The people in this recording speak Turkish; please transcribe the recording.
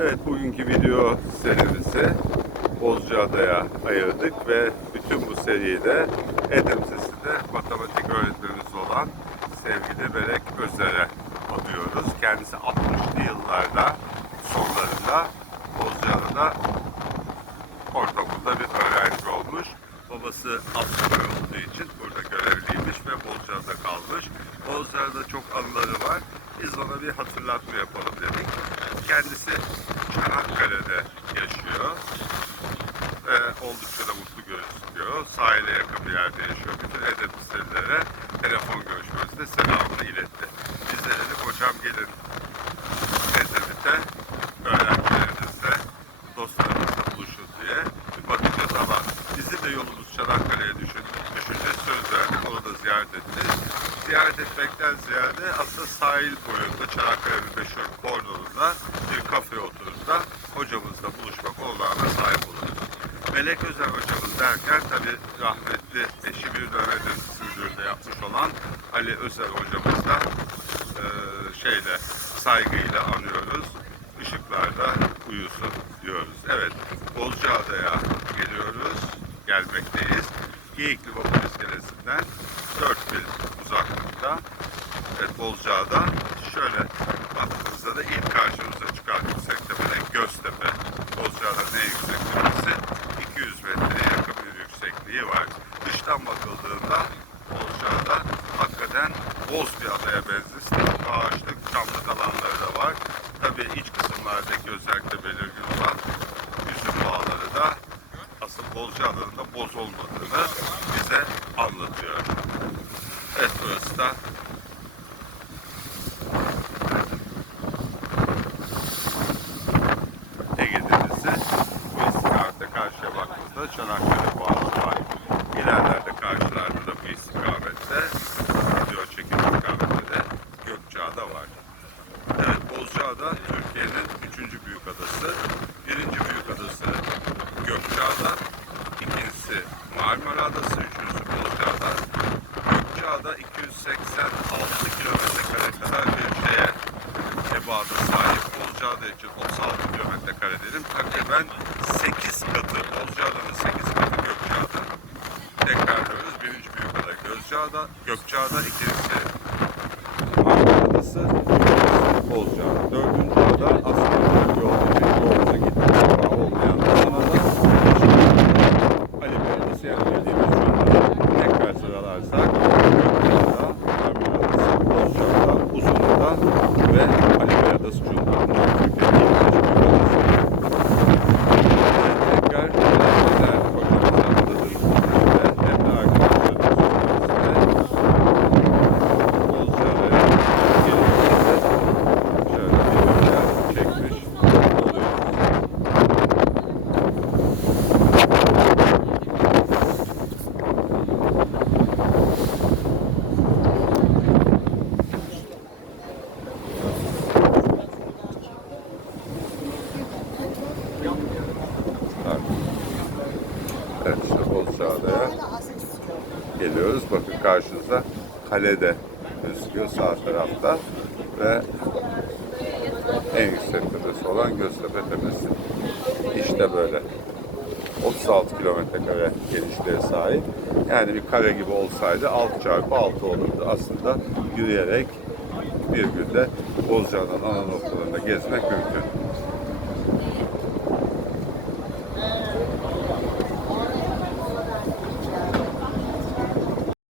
Evet bugünkü video serimizi Bozcaada'ya ayırdık ve bütün bu seriyi de Edim Lisesi'nde matematik öğretmenimiz olan sevgili Berek Özer'e adıyoruz. Kendisi 60'lı yıllarda Çanakkale'de yaşıyor. Ve oldukça da mutlu gözüküyor. Sahile yakın bir yerde yaşıyor. Bütün edep liselilere telefon görüşmesinde selamını iletti. Biz de dedik hocam gelin Edebite öğrencilerinizle dostlarınızla buluşun diye bir bakacağız ama bizim de yolumuz Çanakkale'ye düşün, düşünce söz verdik. Onu da ziyaret ettik. Ziyaret etmekten ziyade aslında sahil boyunda Çanakkale'nin meşhur Bordo'da bir kafeye oturup da hocamızla buluşmak olağına sahip oluruz. Melek Özel hocamız derken tabi rahmetli eşi bir dönemin müdürlüğünde yapmış olan Ali Özel hocamız da e, şeyle saygıyla anıyoruz. Işıklarda uyusun diyoruz. Evet, Bozcaada'ya geliyoruz, gelmekteyiz. Geyikli Vapur İskelesi'nden 4 mil uzaklıkta. Evet, Bozcaada. Şöyle baktığımızda da ilk karşımıza çıkan yüksek tepe Göztepe. Bozcaada'nın en yüksek tepesi 200 metreye yakın bir yüksekliği var. Bakıldığında Bozcaada hakikaten boz bir adaya benziyor. Ağaçlık, çamlık alanları da var. Tabii iç kısımlardaki özellikle belirgin olan üzüm bağları da asıl Bozcaada'nın da boz olmadığını bize anlatıyor. Evet burası da Ege Denizi. Bu istikamette karşıya baktığımızda Çanakkale Boğazı var. İlerlerde karşılarda da bu istikamette video çekim istikamette de Gökçeada var. Evet Bozcaada Türkiye'nin üçüncü büyük adası. Birinci büyük adası Gökçeada. İkincisi Marmara Adası. Üçüncüsü Bozcaada. Gökçeada 286 kilometre kadar bir şeye ebada sahip. Bozcaada için 36 kilometre kare dedim. Takriben 8 katı. Bozcaada'nın 8 katı Gökçeada. Tekrarlıyoruz. Birinci büyük ada Gözcaada. Gökçeada ikincisi Marmara Adası. Bozcaada. Dördüncü ada aslında olduğu için yolda gitmeye bağlı olmayan Adana'da. Ali Bey Adası yani bildiğimiz şu anda tekrar sıralarsak Gökçeada, Marmara Adası, Bozcaada, Uzunada ve Ali Bey Adası Cunda'nın Türkiye'nin ilk üç büyük adası. Tekrar neler hocamızı anlatır ve hem de arkadaşlarımızın Bozcaada'ya geldiğimizde şöyle videolar çekmiş oluyoruz. Evet işte Bozcaada'ya geliyoruz. Bakın karşınızda kalede gözüküyor sağ tarafta ve en yüksek tepesi olan Göztepe Tepesi. İşte böyle. 36 kilometre kare genişliğe sahip. Yani bir kare gibi olsaydı 6 çarpı 6 olurdu. Aslında yürüyerek bir günde Bozcaada'nın ana noktalarında gezmek mümkün.